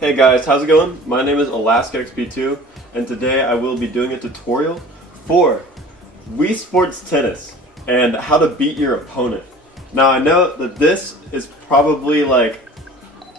Hey guys, how's it going? My name is AlaskaXP2 and today I will be doing a tutorial for Wii Sports Tennis and how to beat your opponent. Now I know that this is probably like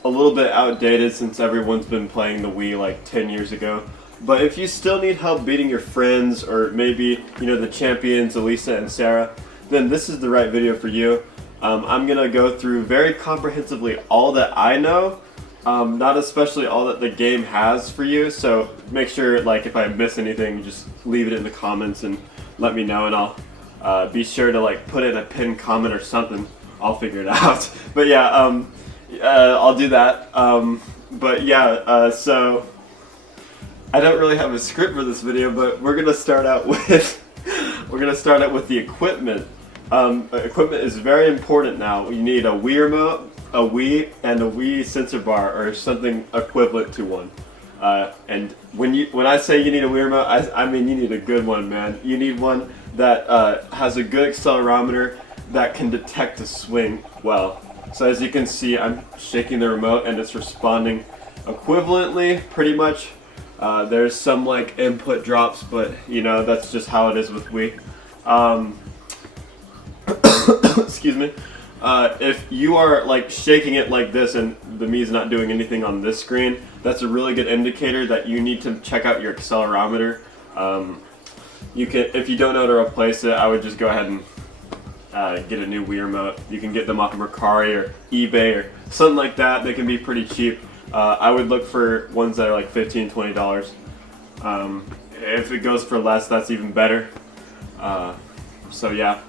a little bit outdated since everyone's been playing the Wii like 10 years ago, but if you still need help beating your friends or maybe the champions Elisa and Sarah, then this is the right video for you. I'm gonna go through very comprehensively all that I know. Not especially all that the game has for you, so make sure if I miss anything, just leave it in the comments and let me know, and I'll be sure to put in a pinned comment or something. I'll figure it out. But yeah, I'll do that. So I don't really have a script for this video, but we're gonna start out with the equipment. Equipment is very important now. You need a Wii remote, a Wii, and a Wii sensor bar, or something equivalent to one. And when I say you need a Wii remote, I mean you need a good one, man. You need one that has a good accelerometer that can detect a swing well. So as you can see, I'm shaking the remote and it's responding equivalently, pretty much. There's some input drops, but that's just how it is with Wii. Excuse me. If you are shaking it like this and the Mii's not doing anything on this screen, that's a really good indicator that you need to check out your accelerometer. If you don't know how to replace it, I would just go ahead and get a new Wii remote. You can get them off of Mercari or eBay or something like that. They can be pretty cheap. I would look for ones that are $15, $20. If it goes for less, that's even better. So yeah.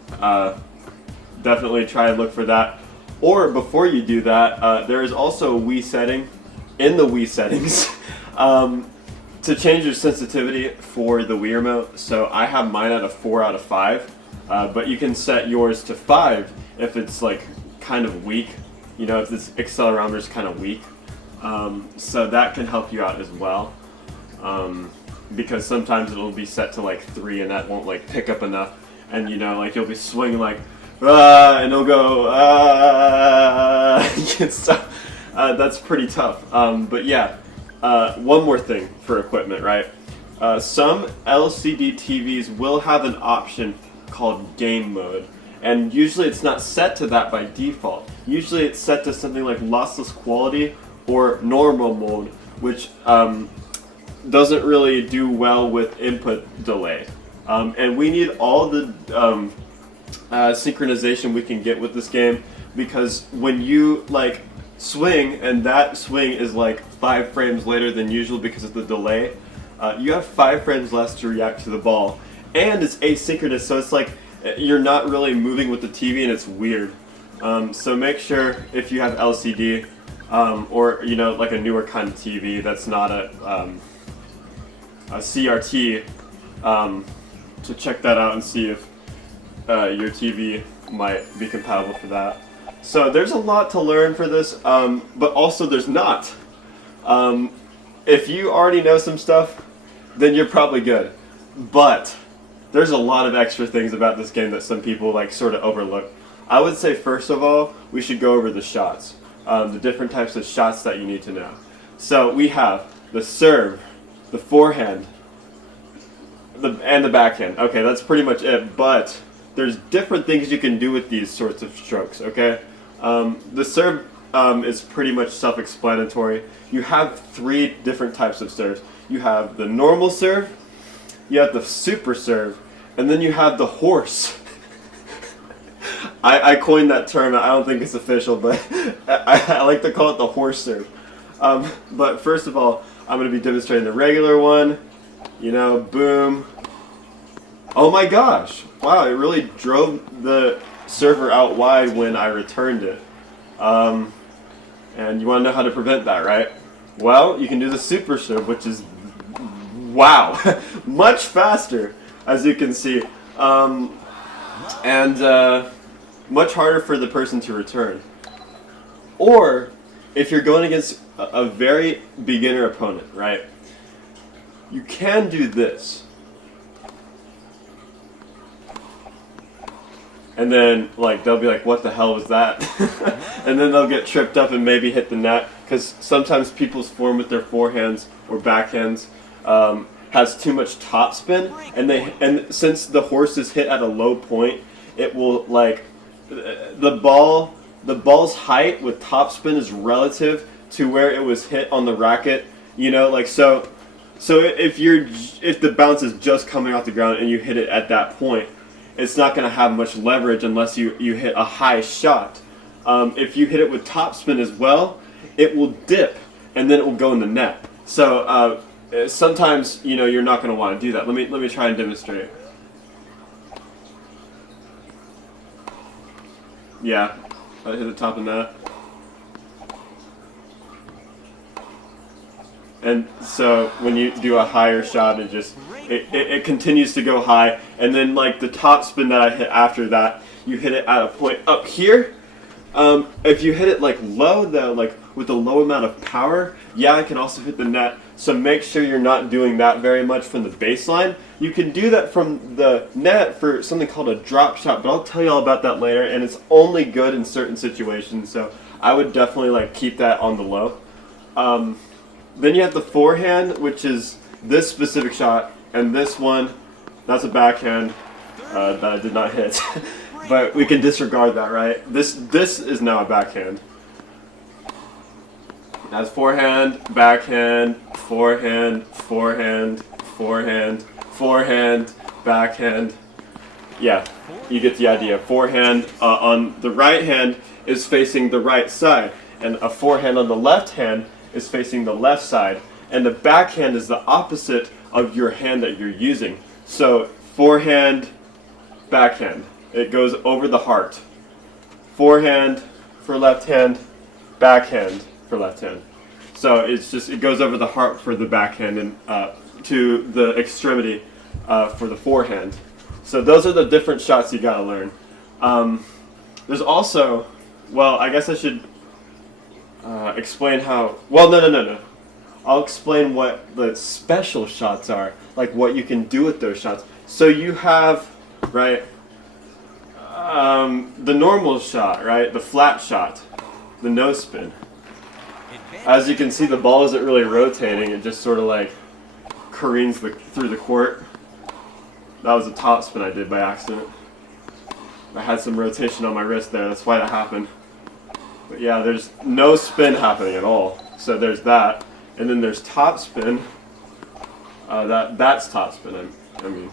Definitely try and look for that. Or before you do that, there is also a Wii setting in the Wii settings to change your sensitivity for the Wii remote. So I have mine at a 4 out of 5, but you can set yours to 5 if it's kind of weak. If this accelerometer is kind of weak. So that can help you out as well. Because sometimes it'll be set to 3 and that won't pick up enough, and you'll be swinging and it'll go and stuff. That's pretty tough. But yeah, one more thing for equipment, right? Some LCD TVs will have an option called game mode, and usually it's not set to that by default. Usually it's set to something like lossless quality or normal mode, which doesn't really do well with input delay. And we need all the synchronization we can get with this game, because when you swing and that swing is 5 frames later than usual because of the delay, you have 5 frames less to react to the ball, and it's asynchronous, so it's you're not really moving with the TV and it's weird. So make sure if you have LCD or a newer kind of TV that's not a CRT, to check that out and see if your TV might be compatible for that. So there's a lot to learn for this, but also there's not. If you already know some stuff, then you're probably good. But there's a lot of extra things about this game that some people sort of overlook. I would say first of all, we should go over the shots, the different types of shots that you need to know. So we have the serve, the forehand, and the backhand. Okay, that's pretty much it, but there's different things you can do with these sorts of strokes, okay? The serve is pretty much self-explanatory. You have 3 different types of serves. You have the normal serve, you have the super serve, and then you have the horse. I coined that term. I don't think it's official, but I like to call it the horse serve. But first of all, I'm going to be demonstrating the regular one. Boom. Oh my gosh! Wow, it really drove the server out wide when I returned it. And you want to know how to prevent that, right? Well, you can do the super serve, which is, wow, much faster, as you can see, and much harder for the person to return. Or if you're going against a very beginner opponent, right? You can do this. And then they'll be like, what the hell was that? And then they'll get tripped up and maybe hit the net because sometimes people's form with their forehands or backhands has too much topspin, and since the horse is hit at a low point, it will like the ball's height with topspin is relative to where it was hit on the racket. You know, like so if the bounce is just coming off the ground and you hit it at that point, it's not going to have much leverage unless you hit a high shot. If you hit it with topspin as well, it will dip and then it will go in the net. So sometimes you're not going to want to do that. Let me try and demonstrate. Yeah, I hit the top of the net. And so when you do a higher shot, it continues to go high, and then like the top spin that I hit after that, you hit it at a point up here. If you hit it like low though, like with a low amount of power, yeah, I can also hit the net. So make sure you're not doing that very much from the baseline. You can do that from the net for something called a drop shot, but I'll tell you all about that later, and it's only good in certain situations. So I would definitely like keep that on the low. Then you have the forehand, which is this specific shot, and this one, that's a backhand that I did not hit. But we can disregard that, right? This is now a backhand. That's forehand, backhand, forehand, forehand, forehand, forehand, backhand. Yeah, you get the idea. Forehand on the right hand is facing the right side, and a forehand on the left hand is facing the left side, and the backhand is the opposite of your hand that you're using. So forehand, backhand, it goes over the heart. Forehand for left hand, backhand for left hand. So it goes over the heart for the backhand and to the extremity for the forehand. So those are the different shots you gotta learn. There's also, well, I guess I should explain how, well, no. I'll explain what the special shots are, like what you can do with those shots. So you have, right, the normal shot, right, the flat shot, the no spin. As you can see, the ball isn't really rotating, it just sort of like careens through the court. That was a top spin I did by accident. I had some rotation on my wrist there, that's why that happened. But yeah, there's no spin happening at all. So there's that. And then there's top spin. That's top spin, I mean.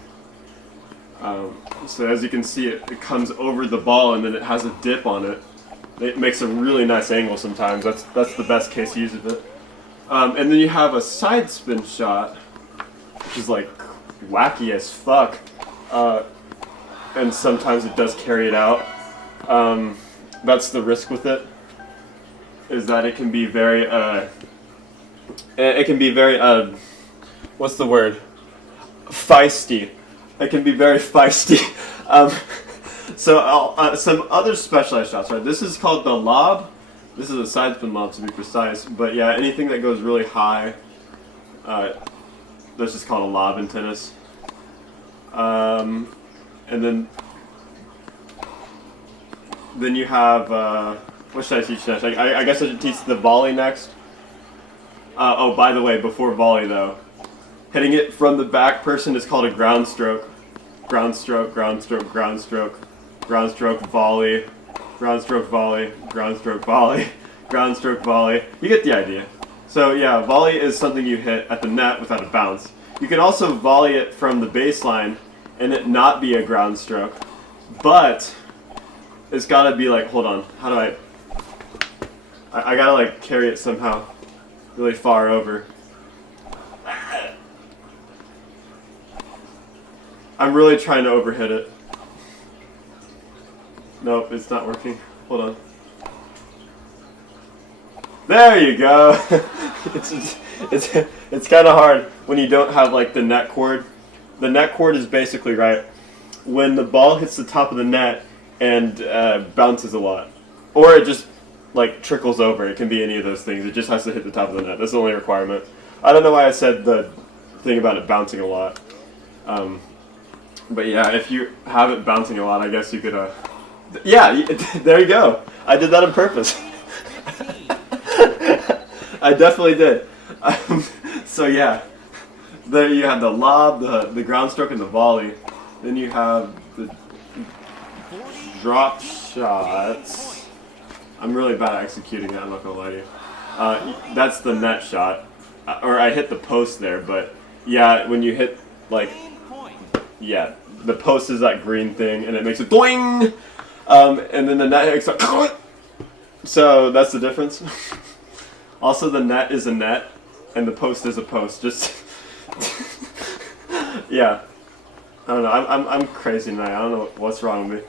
So as you can see, it comes over the ball and then it has a dip on it. It makes a really nice angle sometimes. That's the best case use of it. And then you have a side spin shot, which is like wacky as fuck. And sometimes it does carry it out. That's the risk with it, is that it can be very, what's the word? Feisty. It can be very feisty. So some other specialized shots, right? This is called the lob. This is a side spin lob to be precise. But yeah, anything that goes really high, that's just called a lob in tennis. And then you have, what should I teach next? I guess I should teach the volley next. Oh, by the way, before volley though, hitting it from the back person is called a ground stroke. Ground stroke, ground stroke, ground stroke, ground stroke, volley, ground stroke, volley, ground stroke, volley, ground stroke, volley. You get the idea. So yeah, volley is something you hit at the net without a bounce. You can also volley it from the baseline and it not be a ground stroke, but it's gotta be like, hold on, how do I gotta like carry it somehow really far over. I'm really trying to overhit it. Nope, it's not working. Hold on. There you go. It's kind of hard when you don't have like the net cord. The net cord is basically, right, when the ball hits the top of the net and bounces a lot, or it just like trickles over. It can be any of those things. It just has to hit the top of the net. That's the only requirement. I don't know why I said the thing about it bouncing a lot. But yeah, if you have it bouncing a lot, I guess you could, yeah, there you go. I did that on purpose. I definitely did. So yeah, there you have the lob, the ground stroke, and the volley. Then you have the drop shots. I'm really bad at executing that, I'm not gonna lie to you. That's the net shot. Or I hit the post there, but yeah, when you hit, like, yeah, the post is that green thing, and it makes a doing! And then the net hits like, so that's the difference. Also, the net is a net, and the post is a post. Just, yeah. I don't know. I'm crazy tonight. I don't know what's wrong with me.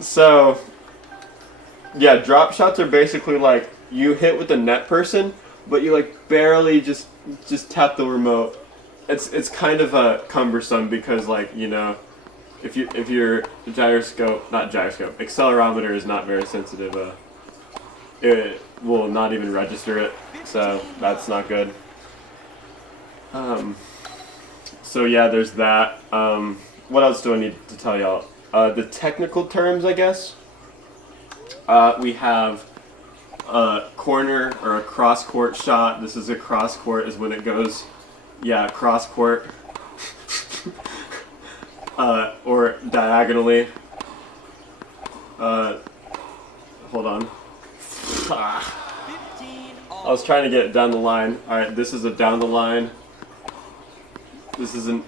So, yeah, drop shots are basically like you hit with the net person, but you like barely just tap the remote. It's kind of cumbersome because, like, you know, if your accelerometer is not very sensitive, it will not even register it, so that's not good. So yeah, there's that. What else do I need to tell y'all? The technical terms, I guess. We have a corner or a cross court shot. This is a cross court, is when it goes, yeah, cross court. Or diagonally. Hold on. I was trying to get it down the line. Alright, this is a down the line. This isn't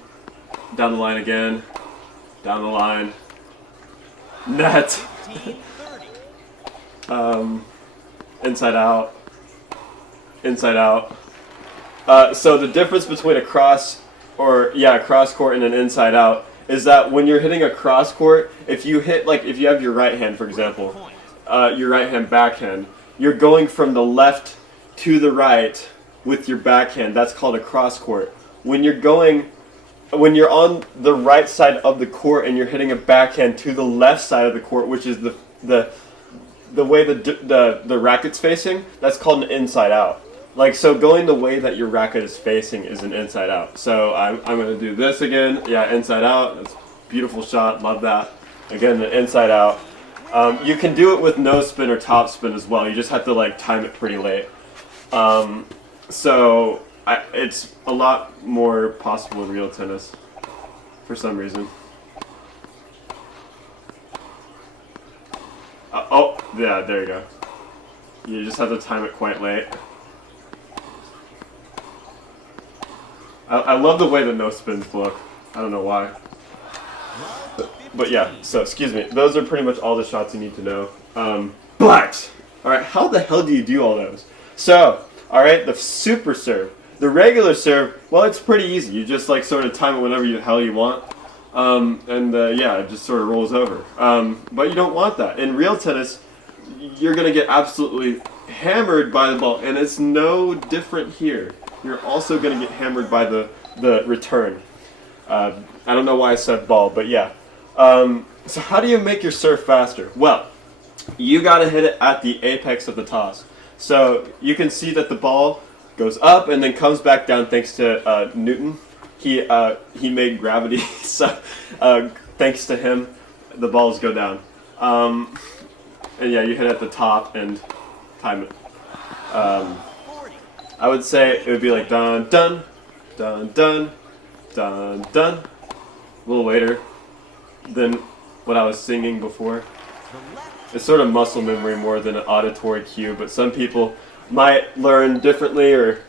down the line again. Down the line. Net. Inside out. Inside out. So the difference between a cross court and an inside out is that when you're hitting a cross court, if you hit, like, if you have your right hand, for example, your right hand backhand, you're going from the left to the right with your backhand. That's called a cross court. When you're on the right side of the court and you're hitting a backhand to the left side of the court, which is the way the racket's facing, that's called an inside out. Like, so going the way that your racket is facing is an inside out. So I'm going to do this again. Yeah, inside out. That's a beautiful shot. Love that. Again, the inside out. You can do it with no spin or top spin as well. You just have to, like, time it pretty late. So it's a lot more possible in real tennis for some reason. Oh, yeah, there you go. You just have to time it quite late. I love the way the no spins look. I don't know why. But yeah, so excuse me. Those are pretty much all the shots you need to know. But, alright, how the hell do you do all those? So, alright, the super serve. The regular serve, well, it's pretty easy. You just, like, sort of time it whenever the hell you want. Yeah, it just sort of rolls over. But you don't want that. In real tennis, you're going to get absolutely hammered by the ball. And it's no different here. You're also going to get hammered by the return. I don't know why I said ball, but yeah. So how do you make your serve faster? Well, you got to hit it at the apex of the toss. So you can see that the ball goes up and then comes back down thanks to Newton. He made gravity, so thanks to him, the balls go down. And yeah, you hit at the top and time it. I would say it would be like dun dun dun dun dun dun. A little later than what I was singing before. It's sort of muscle memory more than an auditory cue, but some people might learn differently or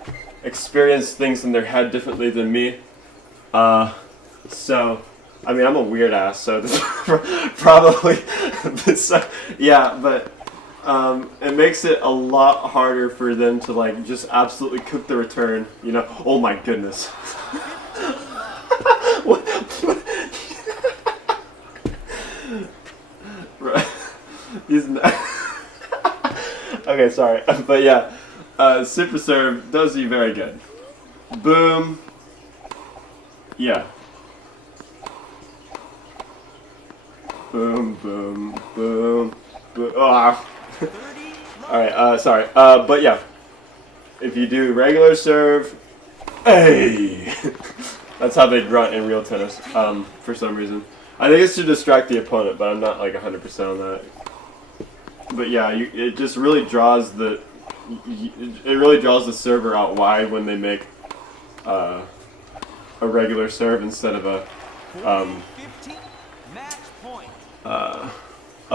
experience things in their head differently than me. So, I mean, I'm a weird ass, so this probably, yeah, but it makes it a lot harder for them to, like, just absolutely cook the return, you know? Oh my goodness. He's not. Okay, sorry, but yeah, super serve does you very good. Boom. Yeah. Boom, boom, boom, boom. Ah. Alright, sorry. But yeah. If you do regular serve, hey! That's how they grunt in real tennis, for some reason. I think it's to distract the opponent, but I'm not like 100% on that. But yeah, it just really draws the server out wide when they make a regular serve instead of a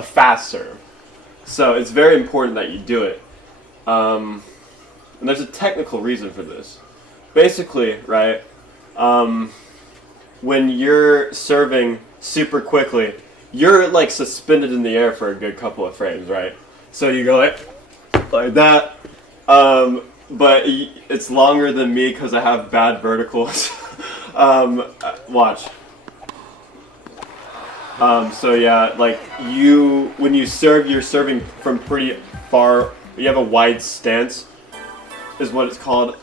fast serve. So it's very important that you do it. And there's a technical reason for this. Basically, right, when you're serving super quickly, you're like suspended in the air for a good couple of frames, right? So you go like that, but it's longer than me because I have bad verticals. Watch. So yeah, like when you serve, you're serving from pretty far. You have a wide stance, is what it's called.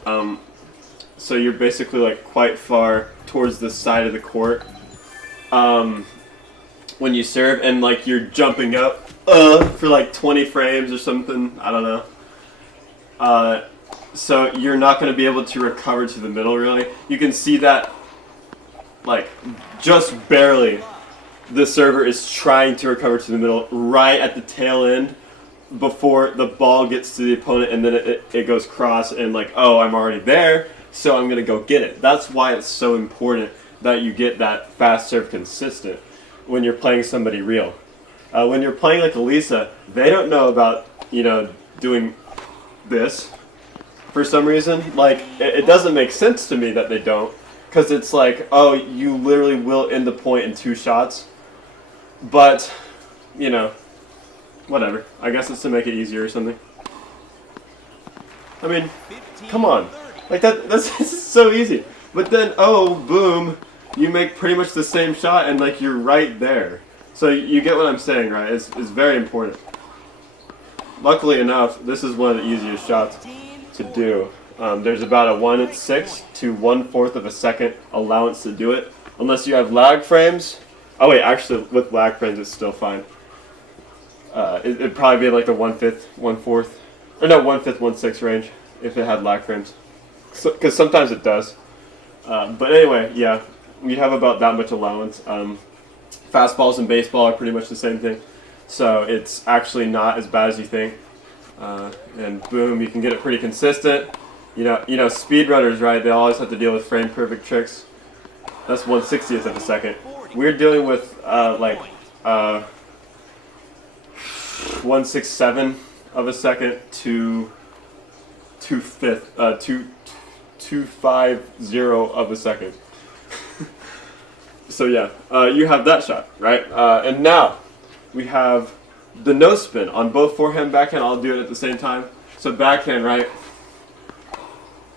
So you're basically like quite far towards the side of the court when you serve, and like you're jumping up for like 20 frames or something. I don't know. So you're not going to be able to recover to the middle really. You can see that like just barely the server is trying to recover to the middle right at the tail end before the ball gets to the opponent, and then it goes cross and like, oh, I'm already there, so I'm going to go get it. That's why it's so important that you get that fast serve consistent when you're playing somebody real. When you're playing like Elisa, they don't know about, doing this for some reason. Like, it doesn't make sense to me that they don't, because it's like, oh, you literally will end the point in 2 shots. But, whatever. I guess it's to make it easier or something. I mean, come on. Like, that's so easy. But then, oh, boom, you make pretty much the same shot and, like, you're right there. So you get what I'm saying, right? It's very important. Luckily enough, this is one of the easiest shots to do. There's about a 1/6 to 1/4 of a second allowance to do it. Unless you have lag frames. Oh wait, actually with lag frames it's still fine. It'd probably be like the 1/5, 1/4, or no, 1/5, 1/6 range if it had lag frames. Because sometimes it does. But anyway, yeah, you have about that much allowance. Fastballs and baseball are pretty much the same thing. So it's actually not as bad as you think. And boom, you can get it pretty consistent. Speedrunners, right? They always have to deal with frame perfect tricks. That's 1/60th of a second. We're dealing with 1/67 of a second to 2/50 of a second. So yeah, you have that shot, right? And now we have the no spin on both forehand, backhand. I'll do it at the same time. So backhand, right?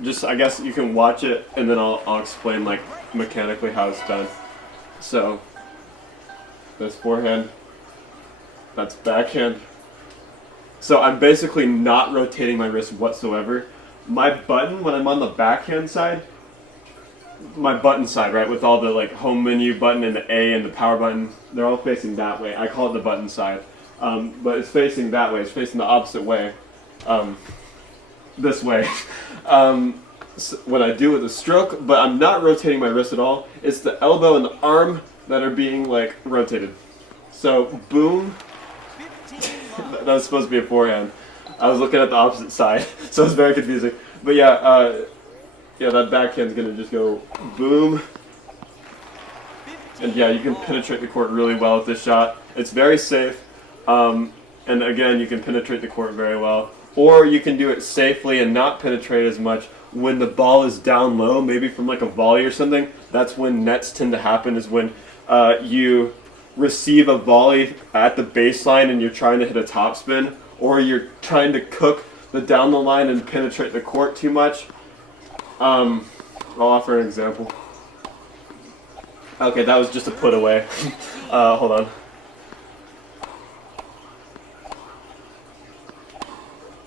Just, I guess you can watch it and then I'll explain like mechanically how it's done. So that's forehand, that's backhand. So I'm basically not rotating my wrist whatsoever. My button, when I'm on the backhand side, my button side, right, with all the like home menu button and the A and the power button, they're all facing that way. I call it the button side. But it's facing that way. It's facing the opposite way. This way. So when I do with a stroke, but I'm not rotating my wrist at all. It's the elbow and the arm that are being like rotated. So boom. That was supposed to be a forehand. I was looking at the opposite side, so it's very confusing. But yeah, that backhand's gonna just go boom. And yeah, you can penetrate the court really well with this shot. It's very safe. And again, you can penetrate the court very well. Or you can do it safely and not penetrate as much when the ball is down low, maybe from like a volley or something. That's when nets tend to happen, is when you receive a volley at the baseline and you're trying to hit a topspin, or you're trying to cook the down the line and penetrate the court too much. I'll offer an example. Okay, that was just a put away. Hold on.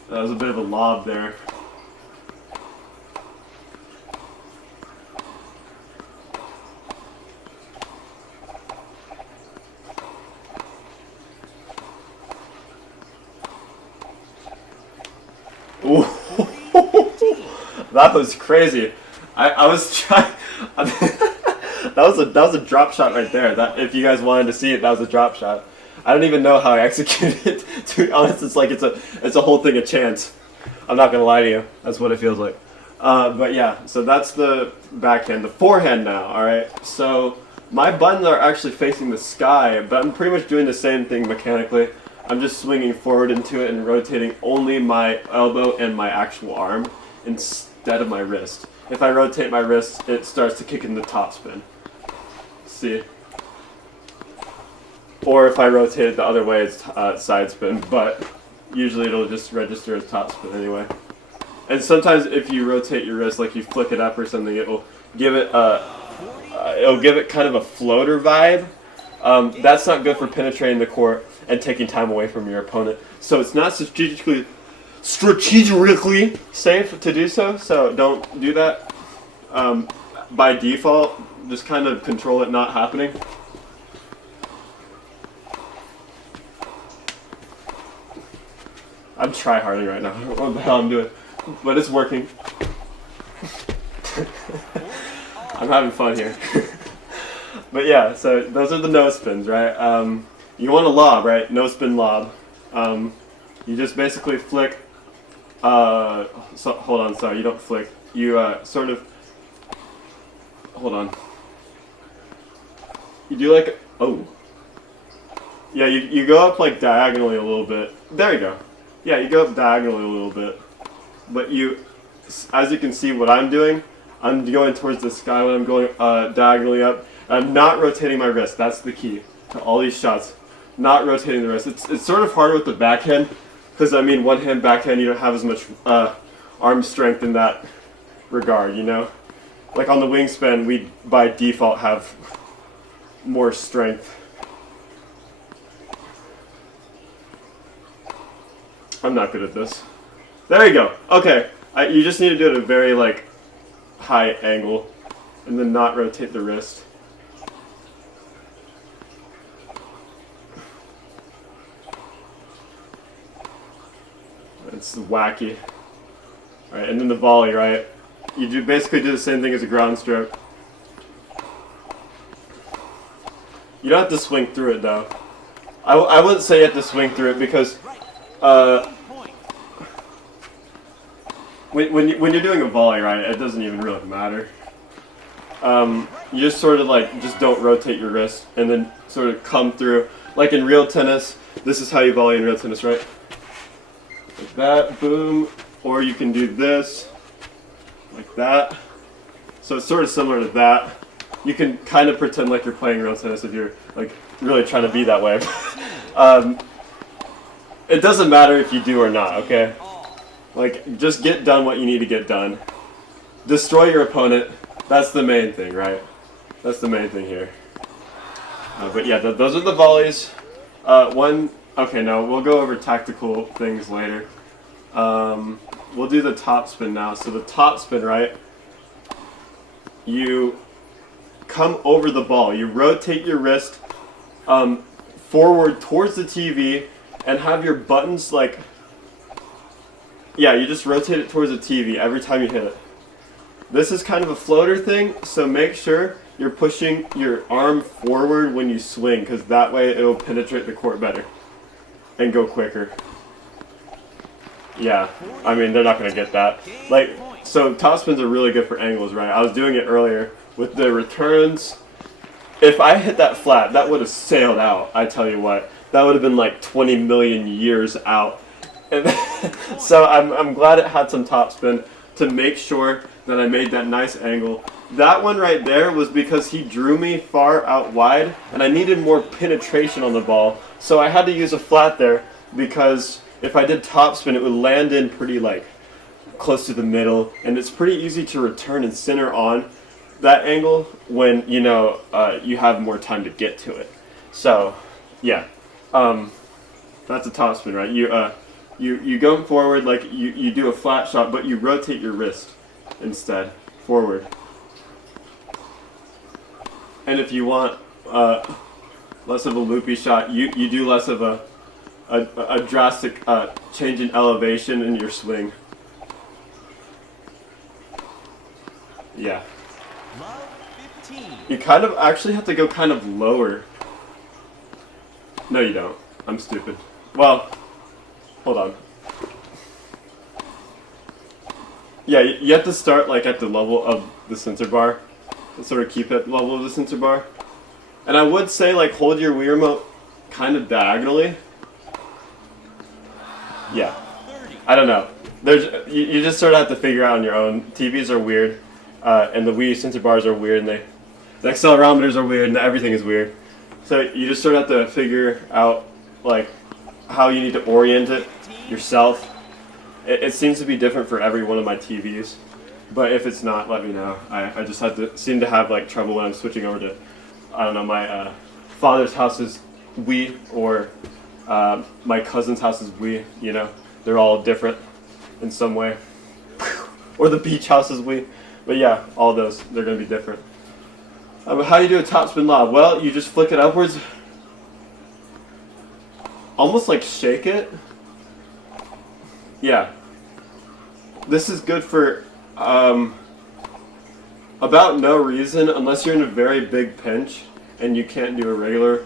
That was a bit of a lob there. Ooh. That was crazy. I was trying. that was a drop shot right there. That, if you guys wanted to see it, that was a drop shot. I don't even know how I executed it. To be honest, it's like it's a whole thing of chance. I'm not gonna lie to you. That's what it feels like. But yeah, so that's the backhand. The forehand now. All right. So my buttons are actually facing the sky, but I'm pretty much doing the same thing mechanically. I'm just swinging forward into it and rotating only my elbow and my actual arm instead of my wrist. If I rotate my wrist, it starts to kick in the topspin. See? Or if I rotate it the other way, it's side spin, but usually it'll just register as topspin anyway. And sometimes if you rotate your wrist, like you flick it up or something, it'll give it kind of a floater vibe. That's not good for penetrating the court and taking time away from your opponent. So it's not strategically safe to do so. So don't do that. By default, just kind of control it not happening. I'm try-harding right now. I don't know what the hell I'm doing, but it's working. I'm having fun here. But yeah, so those are the no spins, right? You want to lob, right? No spin lob. You just basically flick. Hold on, sorry, you don't flick. You sort of. Hold on. You do like. Oh. Yeah, you go up like diagonally a little bit. There you go. Yeah, you go up diagonally a little bit. But as you can see what I'm doing, I'm going towards the sky when I'm going diagonally up. I'm not rotating my wrist. That's the key to all these shots. Not rotating the wrist. It's sort of harder with the backhand because, I mean, one-hand backhand, you don't have as much arm strength in that regard, you know? Like on the wingspan, we, by default, have more strength. I'm not good at this. There you go. Okay. You just need to do it at a very, like, high angle and then not rotate the wrist. It's wacky. Alright, and then the volley, right? You basically do the same thing as a ground stroke. You don't have to swing through it, though. I wouldn't say you have to swing through it because when you're doing a volley, right, it doesn't even really matter. You just sort of like, just don't rotate your wrist and then sort of come through. Like in real tennis, this is how you volley in real tennis, right? Like that, boom. Or you can do this, like that. So it's sort of similar to that. You can kind of pretend like you're playing real tennis if you're like really trying to be that way. It doesn't matter if you do or not, okay? Like, just get done what you need to get done. Destroy your opponent. That's the main thing, right? That's the main thing here. But yeah, those are the volleys. Okay, no, we'll go over tactical things later. We'll do the top spin now. So the top spin, right? You come over the ball. You rotate your wrist forward towards the TV and have your buttons like... Yeah, you just rotate it towards the TV every time you hit it. This is kind of a floater thing, so make sure you're pushing your arm forward when you swing, because that way it'll penetrate the court better and go quicker. Yeah, I mean, they're not going to get that. Like, so top spins are really good for angles, right? I was doing it earlier with the returns. If I hit that flat, that would have sailed out, I tell you what. That would have been like 20 million years out. And so I'm glad it had some topspin to make sure that I made that nice angle. That one right there was because he drew me far out wide and I needed more penetration on the ball. So I had to use a flat there because if I did topspin, it would land in pretty like close to the middle, and it's pretty easy to return and center on that angle when you know you have more time to get to it. So yeah, that's a topspin, right? You go forward like you do a flat shot, but you rotate your wrist instead forward. And if you want less of a loopy shot, you do less of a drastic change in elevation in your swing. Yeah. You kind of actually have to go kind of lower. No, you don't. I'm stupid. Well, hold on. Yeah, you have to start like at the level of the sensor bar and sort of keep at the level of the sensor bar. And I would say like hold your Wii remote kind of diagonally. Yeah. I don't know. You just sort of have to figure out on your own. TVs are weird, and the Wii sensor bars are weird, and the accelerometers are weird, and everything is weird. So you just sort of have to figure out like how you need to orient it yourself. It seems to be different for every one of my TVs, but if it's not, let me know. I just seem to have like trouble when I'm switching over to, I don't know, my father's house's Wii or my cousin's house's Wii. You know, they're all different in some way, or the beach house's Wii. But yeah, all those, they're going to be different. How do you do a topspin lob? Well, you just flick it upwards, almost like shake it. Yeah. This is good for about no reason, unless you're in a very big pinch and you can't do a regular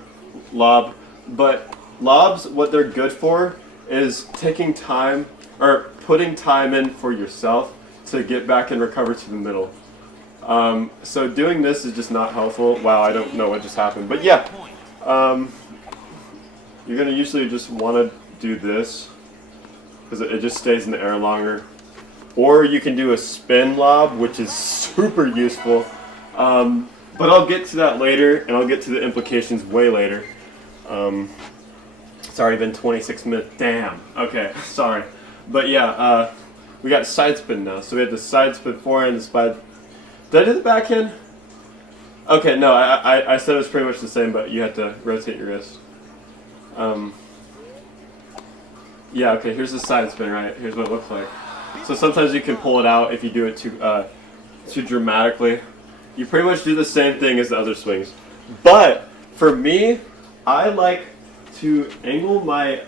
lob. But lobs, what they're good for is taking time, or putting time in for yourself to get back and recover to the middle. So doing this is just not helpful. Wow, I don't know what just happened. But yeah, you're going to usually just want to do this because it just stays in the air longer. Or you can do a spin lob, which is super useful. But I'll get to that later, and I'll get to the implications way later. It's already been 26 minutes. Damn. Okay, sorry. But yeah, we got side spin now. So we have the side spin forehand, the side. Did I do the backhand? Okay, no, I said it was pretty much the same, but you have to rotate your wrist. Yeah, okay, here's the side spin, right? Here's what it looks like. So sometimes you can pull it out if you do it too dramatically. You pretty much do the same thing as the other swings. But for me, I like to angle my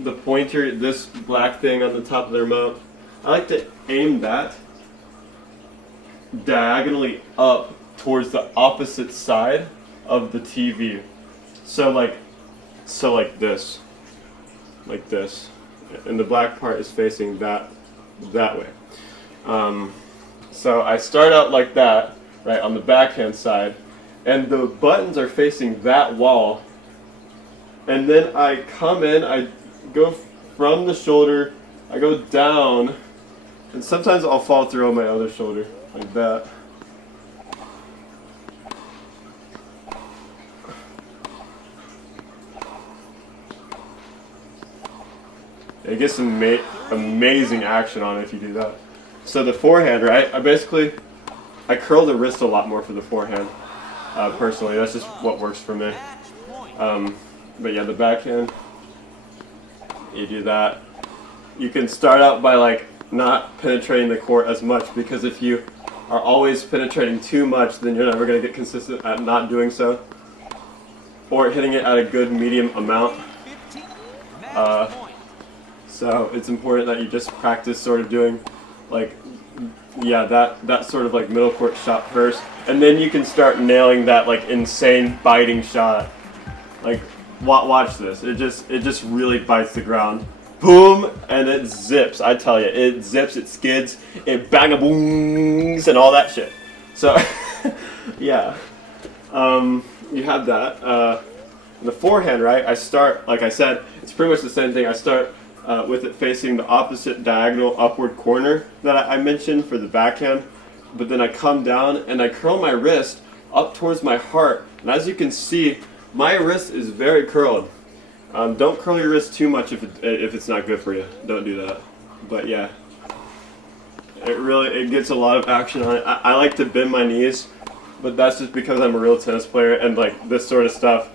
the pointer, this black thing on the top of the remote. I like to aim that diagonally up towards the opposite side of the TV. So like this, and the black part is facing that way. So I start out like that, right, on the backhand side, and the buttons are facing that wall, and then I come in, I go from the shoulder, I go down, and sometimes I'll fall through on my other shoulder, like that. It gets some amazing action on it if you do that. So the forehand, right? I curl the wrist a lot more for the forehand. Personally, that's just what works for me. But yeah, the backhand, you do that. You can start out by like not penetrating the court as much, because if you are always penetrating too much, then you're never going to get consistent at not doing so, or hitting it at a good medium amount. So it's important that you just practice sort of doing like, yeah, that sort of like middle court shot first, and then you can start nailing that like insane biting shot. Like, watch this. It just really bites the ground. Boom, and it zips. I tell you, it zips, it skids, it bang-a-booms, and all that shit. So, yeah, you have that. The forehand, right? I start, like I said, it's pretty much the same thing. I start with it facing the opposite diagonal upward corner that I mentioned for the backhand, but then I come down and I curl my wrist up towards my heart, and as you can see, my wrist is very curled. Don't curl your wrist too much if it's not good for you. Don't do that. But yeah, it gets a lot of action on it. I like to bend my knees, but that's just because I'm a real tennis player, and like this sort of stuff,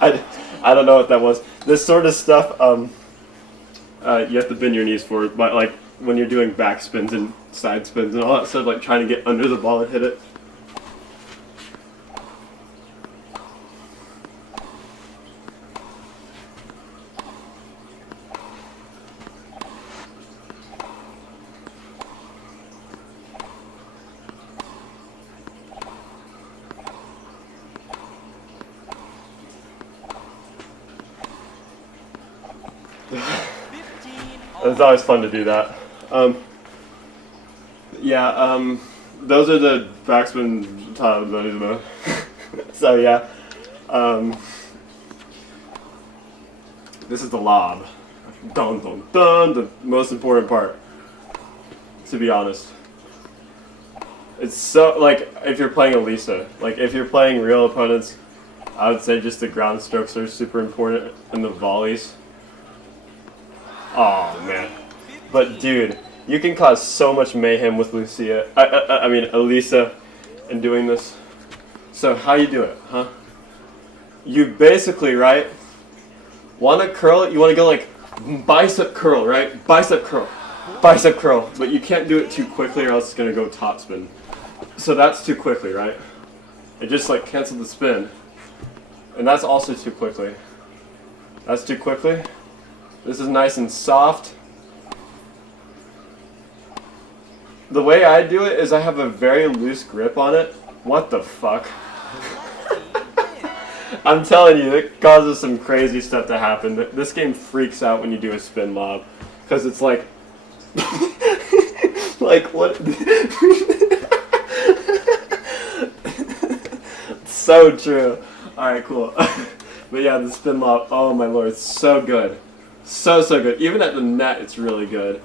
I don't know what that was. This sort of stuff, you have to bend your knees for it, but like when you're doing back spins and side spins and all that stuff, like trying to get under the ball and hit it. It's always fun to do that. Those are the backspin time. So yeah, this is the lob. Dun dun dun. The most important part, to be honest. It's so, like, if you're playing Elisa, like if you're playing real opponents, I would say just the ground strokes are super important and the volleys. Oh man, but dude, you can cause so much mayhem with Elisa, in doing this. So how you do it, huh? You basically, right, want to curl it. You want to go like bicep curl, right? Bicep curl, but you can't do it too quickly or else it's gonna go topspin. So that's too quickly, right? It just like canceled the spin. And that's also too quickly. That's too quickly. This is nice and soft. The way I do it is I have a very loose grip on it. What the fuck? I'm telling you, it causes some crazy stuff to happen. This game freaks out when you do a spin lob. Because it's like... like, what? So true. Alright, cool. But yeah, the spin lob, oh my lord, it's so good. So good. Even at the net, it's really good.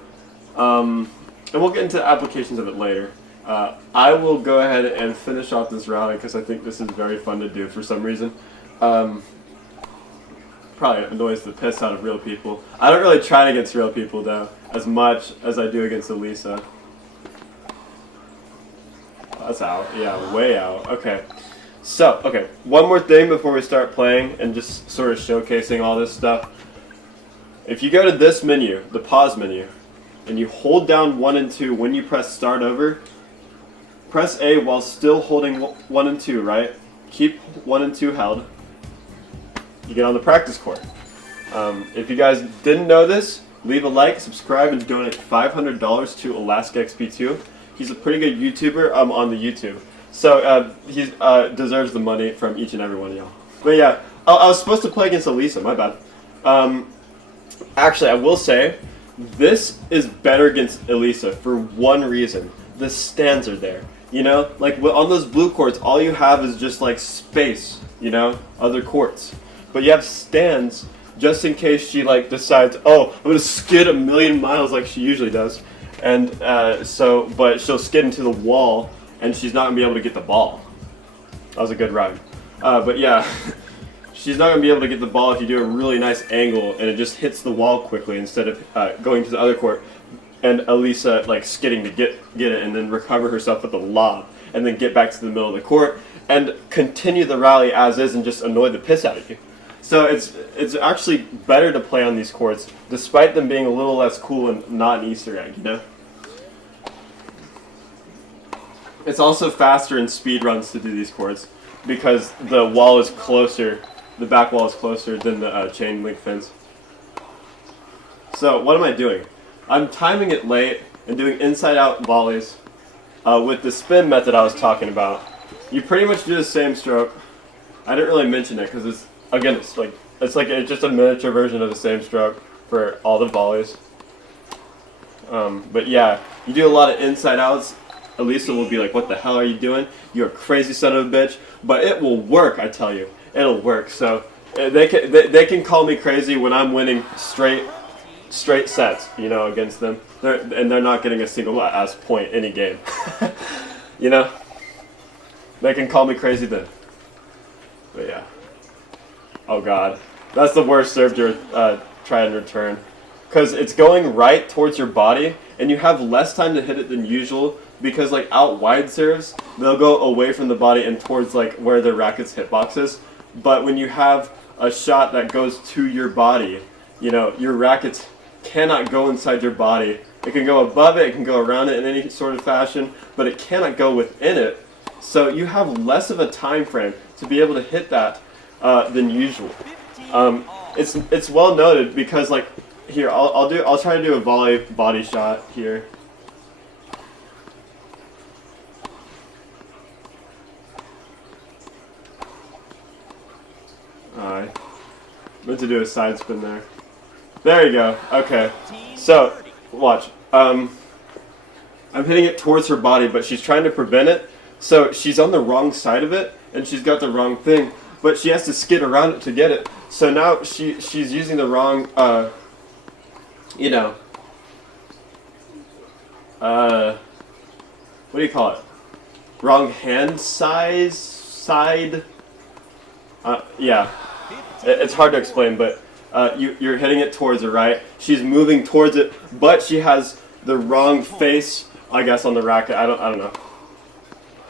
And we'll get into applications of it later. I will go ahead and finish off this rally because I think this is very fun to do for some reason. Probably annoys the piss out of real people. I don't really try against real people though, as much as I do against Elisa. That's out. Yeah, way out. Okay. So, okay, one more thing before we start playing and just sort of showcasing all this stuff. If you go to this menu, the pause menu, and you hold down 1 and 2 when you press start over, press A while still holding 1 and 2, right? Keep 1 and 2 held. You get on the practice court. If you guys didn't know this, leave a like, subscribe, and donate $500 to Alaska XP2. He's a pretty good YouTuber on the YouTube. So he deserves the money from each and every one of y'all. But yeah, I was supposed to play against Elisa, my bad. Actually, I will say, this is better against Elisa for one reason. The stands are there. You know, like on those blue courts, all you have is just like space, you know, other courts. But you have stands just in case she like decides, oh, I'm gonna skid 1,000,000 miles like she usually does. And but she'll skid into the wall and she's not gonna be able to get the ball. That was a good rhyme. But yeah, she's not gonna be able to get the ball if you do a really nice angle and it just hits the wall quickly instead of going to the other court and Elisa like skidding to get it and then recover herself with the lob and then get back to the middle of the court and continue the rally as is and just annoy the piss out of you. So it's actually better to play on these courts despite them being a little less cool and not an Easter egg, you know? It's also faster in speed runs to do these courts because the wall is closer, the back wall is closer than the chain link fence. So what am I doing? I'm timing it late and doing inside out volleys with the spin method I was talking about. You pretty much do the same stroke. I didn't really mention it because it's just a miniature version of the same stroke for all the volleys. But yeah, you do a lot of inside outs. Elisa will be like, what the hell are you doing? You're a crazy son of a bitch. But it will work, I tell you. It'll work. So they can call me crazy when I'm winning straight sets, you know, against them. They're not getting a single ass point any game. You know? They can call me crazy then. But yeah. Oh god. That's the worst serve to try and return. Because it's going right towards your body, and you have less time to hit it than usual, because like out wide serves, they'll go away from the body and towards like where the racket's hitbox is. But when you have a shot that goes to your body, you know, your rackets cannot go inside your body. It can go above it, it can go around it in any sort of fashion, but it cannot go within it. So you have less of a time frame to be able to hit that than usual. It's well noted because like here I'll try to do a volley body shot here. I meant to do a side spin there. There you go. Okay. So, watch. I'm hitting it towards her body, but she's trying to prevent it. So she's on the wrong side of it, and she's got the wrong thing. But she has to skid around it to get it. So now she's using the wrong, you know, what do you call it? Wrong hand side. Yeah, it's hard to explain, but you're hitting it towards her, right? She's moving towards it, but she has the wrong face, I guess, on the racket. I don't know.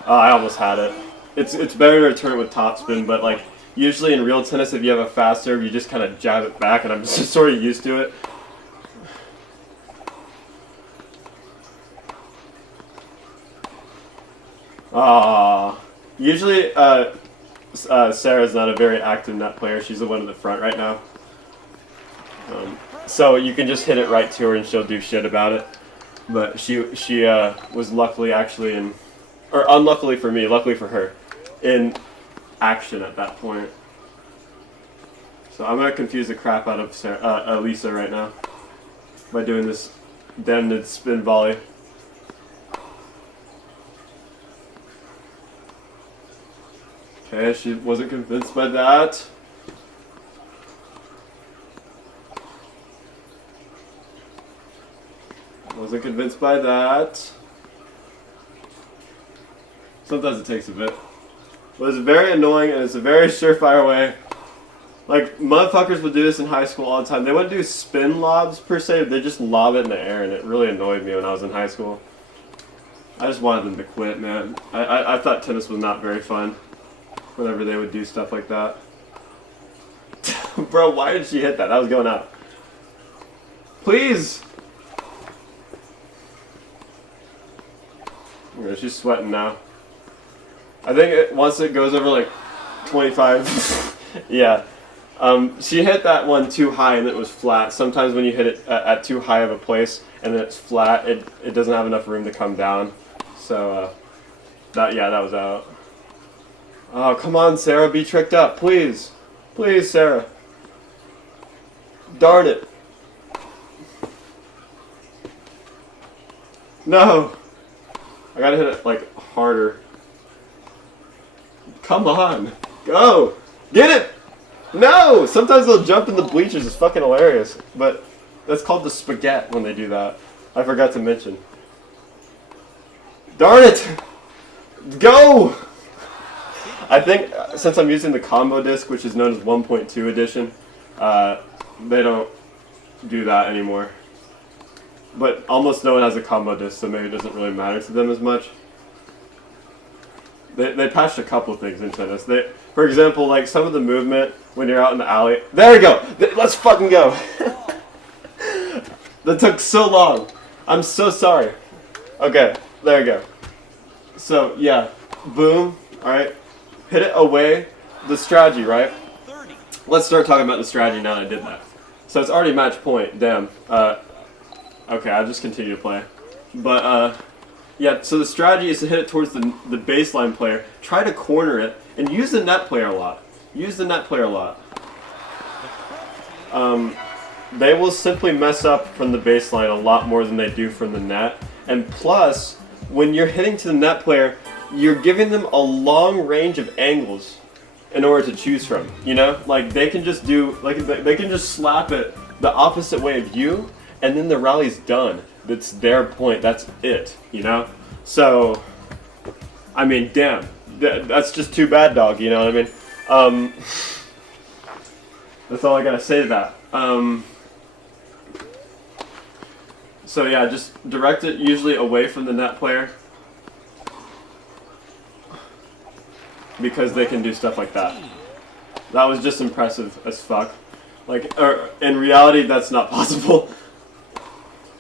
I almost had it. It's better to return it with topspin, but like usually in real tennis, if you have a fast serve, you just kind of jab it back, and I'm just sort of used to it. Usually Sarah's not a very active net player. She's the one in the front right now. So you can just hit it right to her and she'll do shit about it. But she was luckily actually in, or unluckily for me, luckily for her, in action at that point. So I'm gonna confuse the crap out of Sarah, Lisa right now by doing this damned spin volley. Okay, she wasn't convinced by that. Wasn't convinced by that. Sometimes it takes a bit. But it's very annoying and it's a very surefire way. Like, motherfuckers would do this in high school all the time. They wouldn't do spin lobs per se, they just lob it in the air, and it really annoyed me when I was in high school. I just wanted them to quit, man. I thought tennis was not very fun whenever they would do stuff like that. Bro, why did she hit that? That was going out. Please! Yeah, she's sweating now. I think once it goes over like 25, yeah. She hit that one too high and it was flat. Sometimes when you hit it at too high of a place and then it's flat, it doesn't have enough room to come down. So that was out. Oh, come on, Sarah, be tricked up, please. Please, Sarah. Darn it. No. I gotta hit it, like, harder. Come on. Go. Get it. No. Sometimes they'll jump in the bleachers. It's fucking hilarious. But that's called the spaghetti when they do that. I forgot to mention. Darn it. Go. I think since I'm using the combo disc, which is known as 1.2 edition, they don't do that anymore. But almost no one has a combo disc, so maybe it doesn't really matter to them as much. They patched a couple things in tennis. For example, like some of the movement when you're out in the alley. There we go! Let's fucking go! That took so long. I'm so sorry. Okay, there we go. So, yeah. Boom. Alright. Hit it away. The strategy, right? Let's start talking about the strategy now that I did that. So it's already match point. Damn. Okay, I'll just continue to play. But, yeah, so the strategy is to hit it towards the baseline player, try to corner it, and use the net player a lot. Use the net player a lot. They will simply mess up from the baseline a lot more than they do from the net. And plus, when you're hitting to the net player, you're giving them a long range of angles in order to choose from. You know? Like, they can just do, like, they can just slap it the opposite way of you, and then the rally's done. That's their point. That's it, you know? So, I mean, damn. That's just too bad, dog, you know what I mean? That's all I gotta say to that. So yeah, just direct it usually away from the net player. Because they can do stuff like that. That was just impressive as fuck. Like, in reality, that's not possible.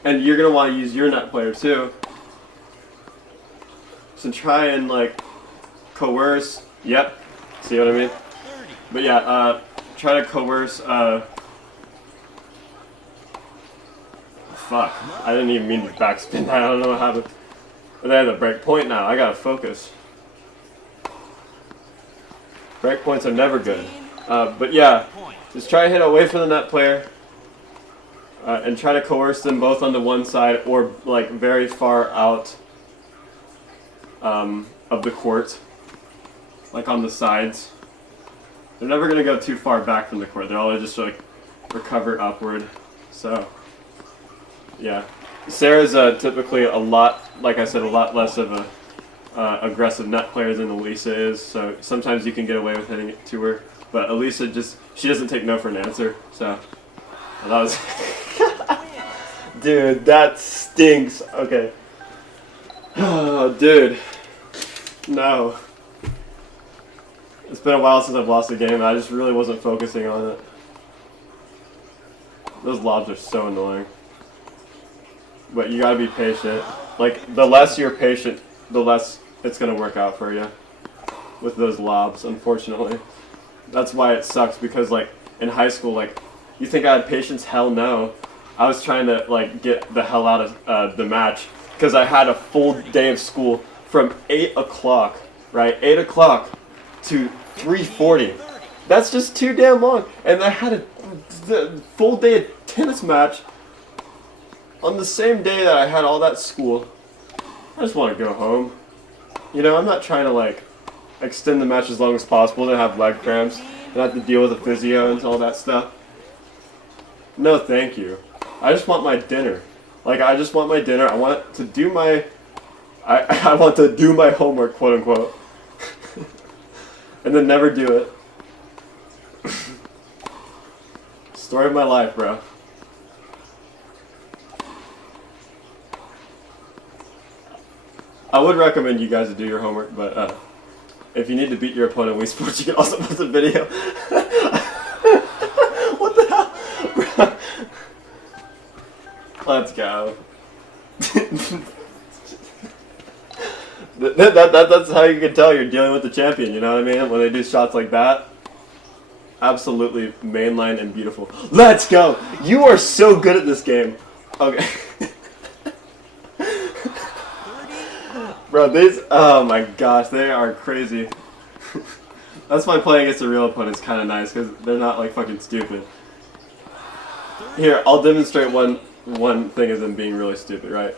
And you're going to want to use your net player too. So try and like coerce. Yep. See what I mean? But yeah, try to coerce. Fuck. I didn't even mean to backspin that. I don't know what happened. But they have the break point now. I gotta focus. Break points are never good. But yeah, just try to hit away from the net player. and try to coerce them both onto one side or like very far out of the court, like on the sides. They're never going to go too far back from the court. They're always just like recover upward. So, yeah. Sarah's typically a lot, like I said, a lot less of a aggressive net player than Elisa is. So sometimes you can get away with hitting it to her. But Elisa she doesn't take no for an answer. So, that was... Dude, that stinks. Okay. Oh, dude. No. It's been a while since I've lost a game, and I just really wasn't focusing on it. Those lobs are so annoying. But you gotta be patient. Like, the less you're patient, the less it's gonna work out for you. With those lobs, unfortunately. That's why it sucks, because, like, in high school, like, you think I had patience? Hell no. I was trying to, like, get the hell out of the match, because I had a full day of school from 8 o'clock, right? 8 o'clock to 3:40. That's just too damn long. And I had the full day of tennis match on the same day that I had all that school. I just want to go home. You know, I'm not trying to like extend the match as long as possible to have leg cramps and have to deal with the physio and all that stuff. No, thank you. I just want my dinner. Like, I just want my dinner. I want to do my... I want to do my homework, quote unquote. And then never do it. Story of my life, bro. I would recommend you guys to do your homework, but if you need to beat your opponent in Wii Sports, you can also post a video. What the hell? Bro. Let's go. That's how you can tell you're dealing with the champion, you know what I mean? When they do shots like that. Absolutely mainline and beautiful. Let's go! You are so good at this game. Okay. Bro, these, oh my gosh, they are crazy. That's why playing against a real opponent is kind of nice, because they're not like fucking stupid. Here, I'll demonstrate one thing of them being really stupid, right?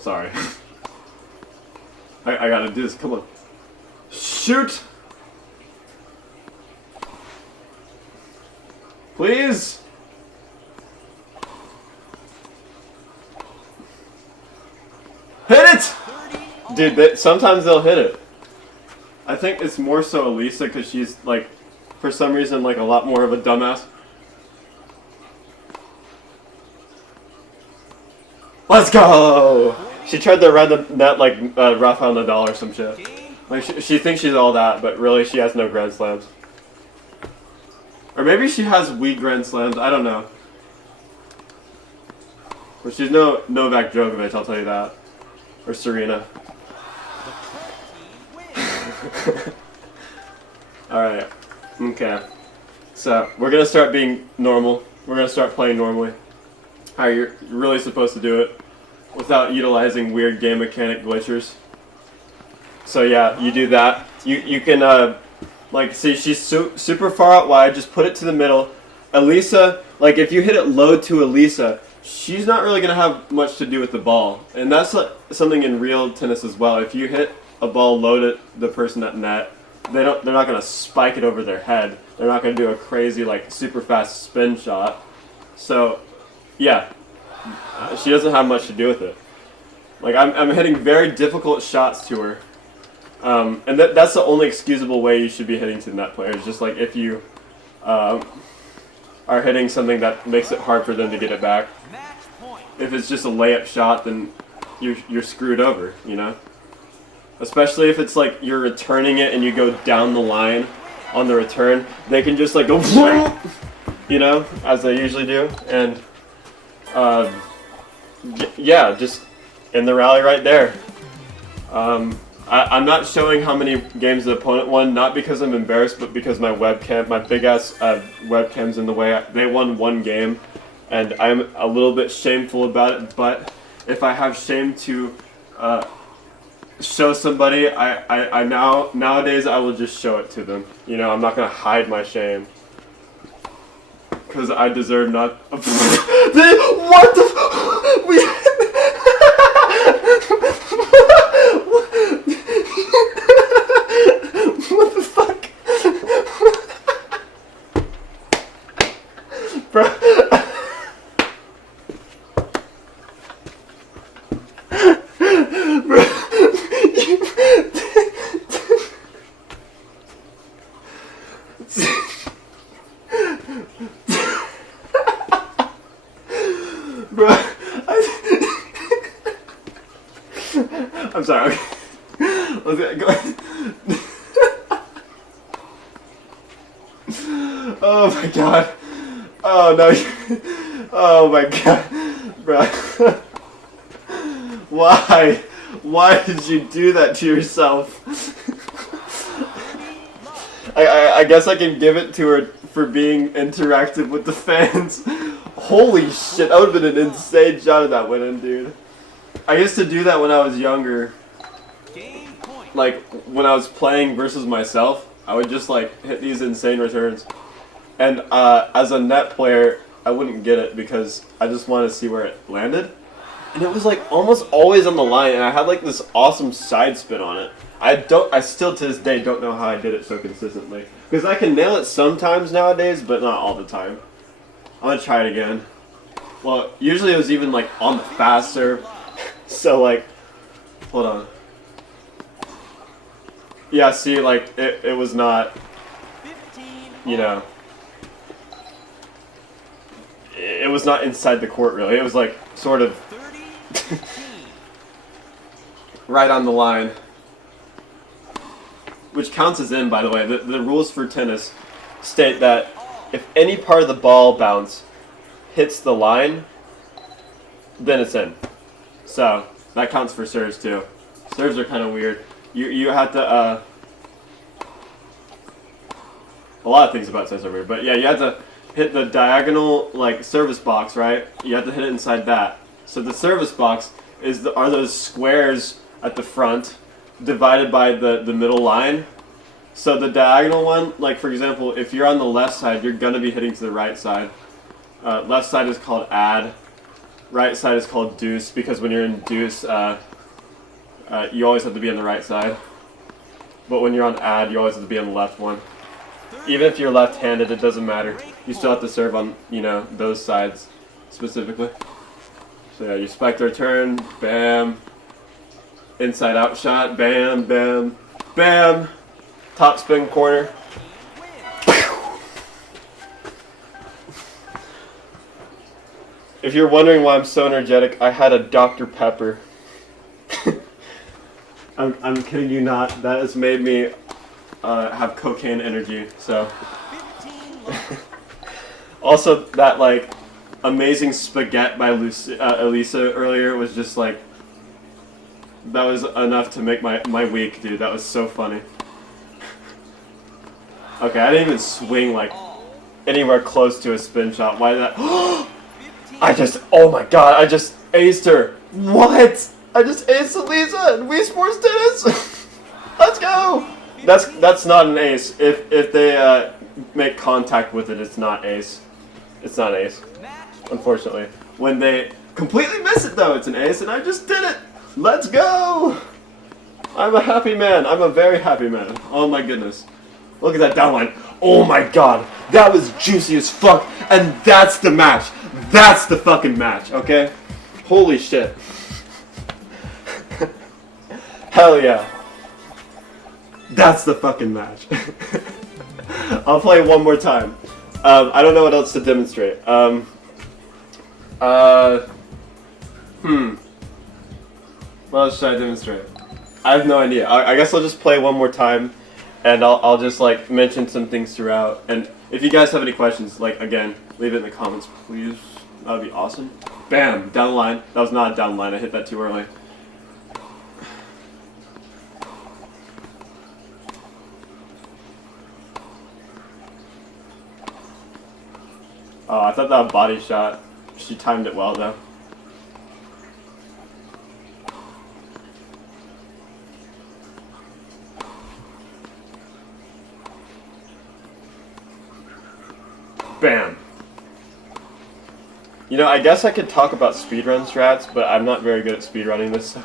Sorry. I gotta do this, come on. Shoot! Please! Hit it! Dude, sometimes they'll hit it. I think it's more so Elisa, because she's, like, for some reason, like, a lot more of a dumbass. Let's go! She tried to run the net like Rafael Nadal or some shit. Like she thinks she's all that, but really she has no Grand Slams. Or maybe she has Wii Grand Slams, I don't know. But she's no Novak Djokovic, I'll tell you that. Or Serena. Alright, okay. So, we're gonna start being normal. We're gonna start playing normally. How you're really supposed to do it. Without utilizing weird game mechanic glitchers. So yeah, you do that. You can, like, see she's super far out wide, just put it to the middle. Elisa, like, if you hit it low to Elisa, she's not really going to have much to do with the ball. And that's something in real tennis as well. If you hit a ball low to the person at net, they're not going to spike it over their head. They're not going to do a crazy, like, super fast spin shot. So, yeah. She doesn't have much to do with it. Like, I'm hitting very difficult shots to her. And that's the only excusable way you should be hitting to net players. Just like if you are hitting something that makes it hard for them to get it back. If it's just a layup shot, then you're screwed over, you know? Especially if it's like you're returning it and you go down the line on the return. They can just like go, you know, as they usually do. And yeah, just in the rally right there. I'm not showing how many games the opponent won, not because I'm embarrassed, but because my big ass webcam's in the way. They won one game, and I'm a little bit shameful about it. But if I have shame to show somebody, I nowadays I will just show it to them. You know, I'm not gonna hide my shame because I deserve not. What the? We. What the fuck, bro? Bro. Bro, I'm sorry. Okay. Let's go. Oh my god. Oh no. Oh my god. Bro. Why? Why did you do that to yourself? I guess I can give it to her for being interactive with the fans. Holy shit, that would have been an insane shot if that went in, dude. I used to do that when I was younger. Like, when I was playing versus myself, I would just, like, hit these insane returns. And as a net player, I wouldn't get it because I just wanted to see where it landed. And it was, like, almost always on the line, and I had, like, this awesome side spin on it. I still to this day don't know how I did it so consistently. Because I can nail it sometimes nowadays, but not all the time. I'm gonna try it again. Well, usually it was even like on the fast serve. So like, hold on. Yeah, see, like, it was not, you know, it was not inside the court really. It was like, sort of, right on the line. Which counts as in, by the way. The rules for tennis state that if any part of the ball bounce hits the line, then it's in. So that counts for serves too. Serves are kind of weird. You have to a lot of things about serves are weird, but yeah, you have to hit the diagonal like service box, right? You have to hit it inside that. So the service box are those squares at the front divided by the middle line. So the diagonal one, like for example, if you're on the left side, you're gonna be hitting to the right side. Left side is called add. Right side is called deuce, because when you're in deuce, you always have to be on the right side. But when you're on add, you always have to be on the left one. Even if you're left-handed, it doesn't matter. You still have to serve on, you know, those sides specifically. So yeah, you spike the return, bam. Inside out shot, bam, bam, bam. Top spin corner. If you're wondering why I'm so energetic, I had a Dr. Pepper. I'm kidding you not. That has made me have cocaine energy. So. Also, that like amazing spaghetti by Elisa earlier was just like, that was enough to make my week, dude. That was so funny. Okay, I didn't even swing like anywhere close to a spin shot. Why did that? Oh my god, I just aced her. What? I just aced Elisa in Wii Sports Tennis. Let's go. That's not an ace. If they make contact with it, it's not ace. It's not ace. Unfortunately, when they completely miss it though, it's an ace, and I just did it. Let's go. I'm a happy man. I'm a very happy man. Oh my goodness. Look at that downline. Oh my god. That was juicy as fuck. And that's the match. That's the fucking match, okay? Holy shit. Hell yeah. That's the fucking match. I'll play one more time. I don't know what else to demonstrate. What else should I demonstrate? I have no idea. I guess I'll just play one more time, and I'll just like mention some things throughout. And if you guys have any questions, like again, leave it in the comments, please. That would be awesome. Bam, down the line. That was not a down line. I hit that too early. Oh, I thought that was a body shot. She timed it well though. Bam. You know, I guess I could talk about speedrun strats, but I'm not very good at speedrunning this.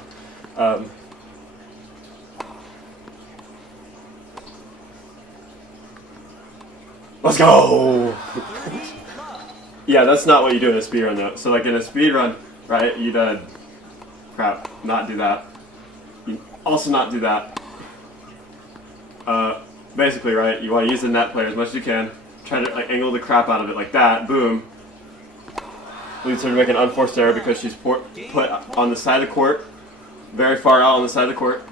Let's go! Yeah, that's not what you do in a speedrun though. So like in a speedrun, right, you'd crap, not do that. You also not do that. Basically, right, you want to use the net player as much as you can. Try to like angle the crap out of it like that. Boom. Leads her to make an unforced error because she's put on the side of the court, very far out on the side of the court.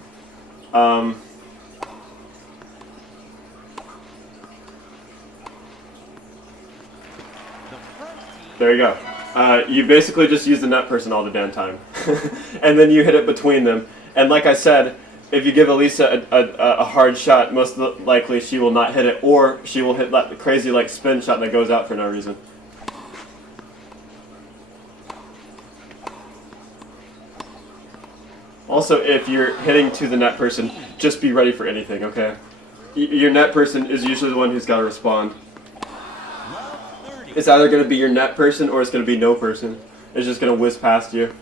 There you go. You basically just use the net person all the damn time. And then you hit it between them. And like I said, if you give Elisa a hard shot, most likely she will not hit it, or she will hit that crazy like spin shot that goes out for no reason. Also, if you're hitting to the net person, just be ready for anything, okay? Your net person is usually the one who's got to respond. It's either going to be your net person or it's going to be no person. It's just going to whiz past you.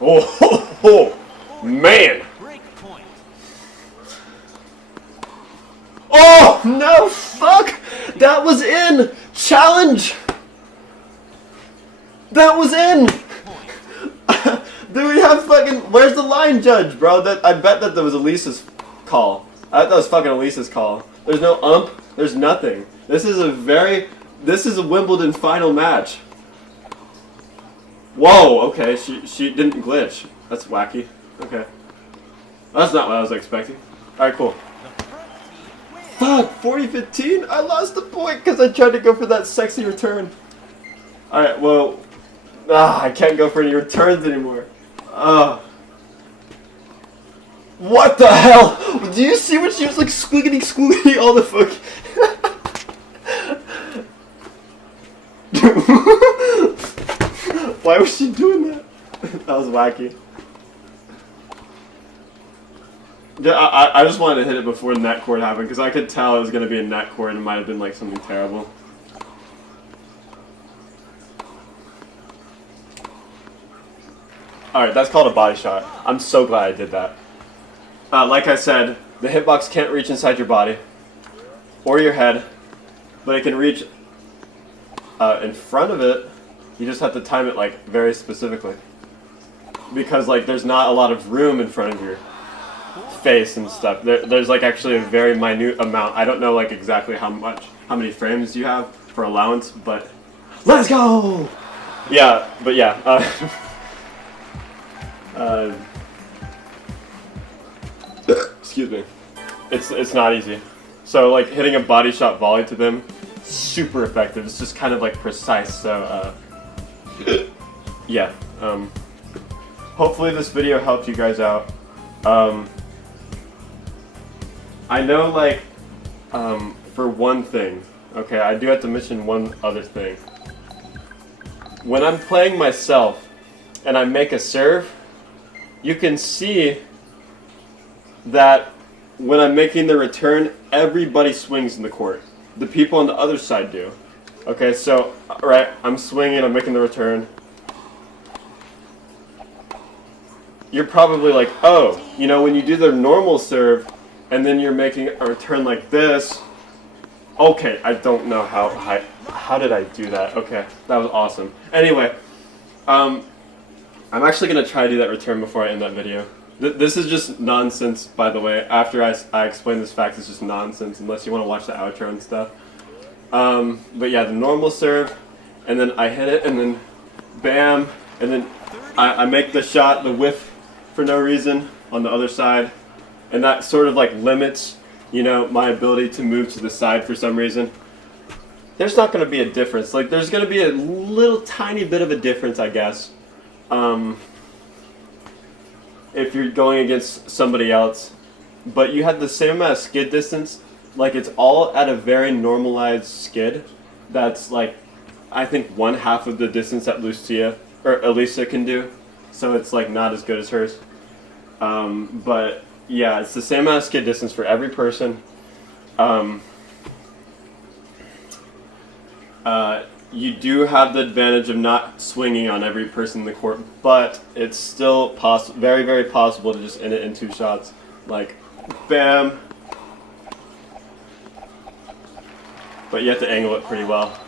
Oh, man! Oh, no, fuck! That was in! Challenge! That was in! Do we have fucking... Where's the line judge, bro? I bet that was Elisa's call. I thought that was fucking Elisa's call. There's no ump. There's nothing. This is a Wimbledon final match. Whoa, okay, she didn't glitch. That's wacky. Okay. That's not what I was expecting. Alright, cool. Fuck, 40-15? I lost the point because I tried to go for that sexy return. Alright, well... I can't go for any returns anymore. What the hell? Do you see what she was like squiggity all the fuck? Why was she doing that? That was wacky. Yeah, I just wanted to hit it before the net cord happened because I could tell it was going to be a net cord and it might have been like something terrible. Alright, that's called a body shot. I'm so glad I did that. Like I said, the hitbox can't reach inside your body or your head, but it can reach in front of it. You just have to time it like very specifically because like there's not a lot of room in front of your face and stuff. There's like actually a very minute amount. I don't know like exactly how many frames you have for allowance, but let's go. Yeah, but yeah. Excuse me. It's not easy. So like hitting a body shot volley to them, super effective. It's just kind of like precise. So yeah. Hopefully this video helped you guys out. I know like for one thing, okay, I do have to mention one other thing. When I'm playing myself and I make a serve, you can see that when I'm making the return, everybody swings in the court. The people on the other side do. Okay, so, right, I'm swinging, I'm making the return. You're probably like, oh, you know, when you do the normal serve, and then you're making a return like this, okay, I don't know how did I do that? Okay, that was awesome. Anyway, I'm actually going to try to do that return before I end that video. This is just nonsense, by the way. After I explain this fact, it's just nonsense, unless you want to watch the outro and stuff. But yeah, the normal serve, and then I hit it, and then bam, and then I make the shot, the whiff, for no reason, on the other side. And that sort of like limits, you know, my ability to move to the side for some reason. There's not going to be a difference. Like, there's going to be a little tiny bit of a difference, I guess. If you're going against somebody else, but you had the same amount of skid distance like it's all at a very normalized skid. That's like, I think 1/2 of the distance that Elisa can do. So it's like not as good as hers. But yeah, it's the same amount of skid distance for every person. You do have the advantage of not swinging on every person in the court, but it's still very, very possible to just end it in 2 shots. Like, bam. But you have to angle it pretty well.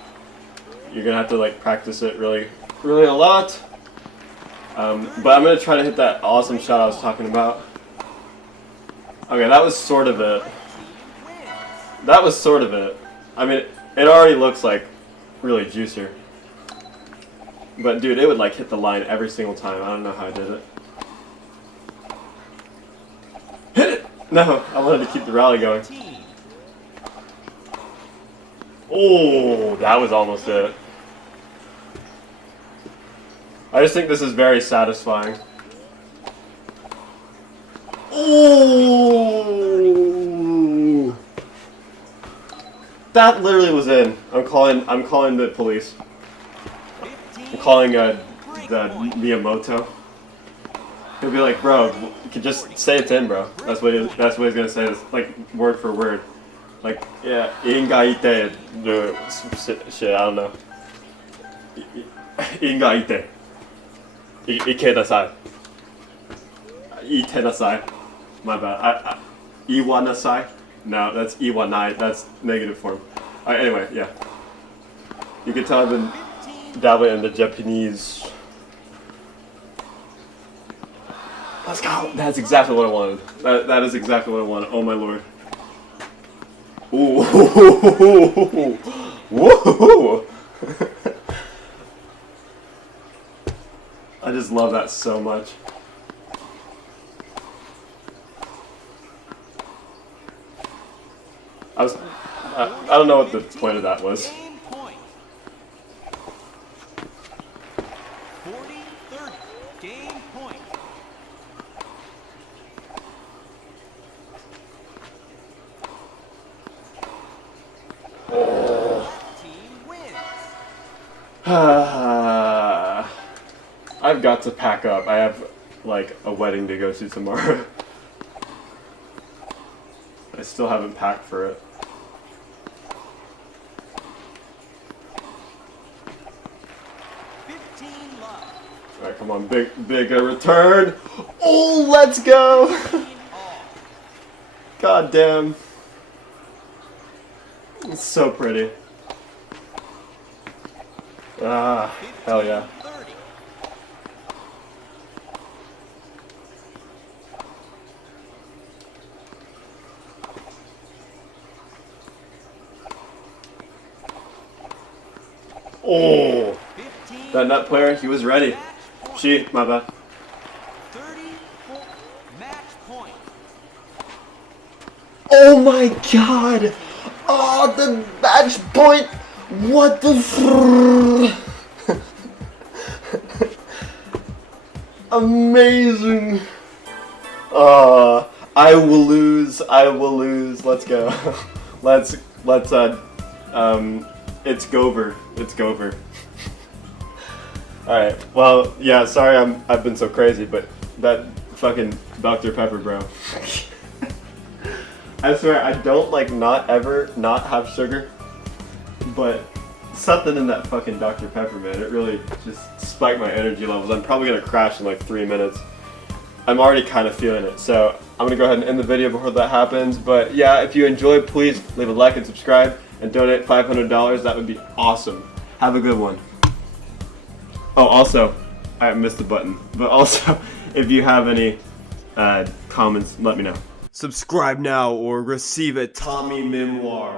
You're gonna have to like practice it really, really a lot. But I'm gonna try to hit that awesome shot I was talking about. Okay, that was sort of it. That was sort of it. I mean, it already looks like really juicier. But dude, it would like hit the line every single time. I don't know how I did it. Hit it! No, I wanted to keep the rally going. Oh, that was almost it. I just think this is very satisfying. Oh! That literally was in. I'm calling the police. I'm calling the Miyamoto. He'll be like, bro, you could just say it's in, bro. That's what he's gonna say. It's like word for word. Like, yeah, ingaite. Shit, I don't know. Ingaite. Ike nasai. Ite nasai. My bad. Iwa nasai. No, that's iwanai. That's negative form. Anyway, yeah. You can tell I've been dabbling in the Japanese. Let's go. That's exactly what I wanted. That is exactly what I wanted. Oh my lord. Ooh. Woo. I just love that so much. I don't know what the point of that was. 40-30, game point. Team wins. I've got to pack up. I have like a wedding to go to tomorrow. I still haven't packed for it. Alright, come on, big return. Oh, let's go! God damn. It's so pretty. Ah, hell yeah. Oh, that nut player, he was ready. My bad. 34 match point. Oh my god! Oh, the match point! What the Amazing! I will lose. Let's go. It's Gover. It's Gover. Alright, well, yeah, sorry I've been so crazy, but that fucking Dr. Pepper, bro. I swear, I don't like not have sugar, but something in that fucking Dr. Pepper, man, it really just spiked my energy levels. I'm probably gonna crash in like 3 minutes. I'm already kind of feeling it, so I'm gonna go ahead and end the video before that happens, but yeah, if you enjoyed, please leave a like and subscribe, and donate $500, that would be awesome. Have a good one. Oh, also, I missed the button, but also, if you have any comments, let me know. Subscribe now or receive a Tommy Memoir.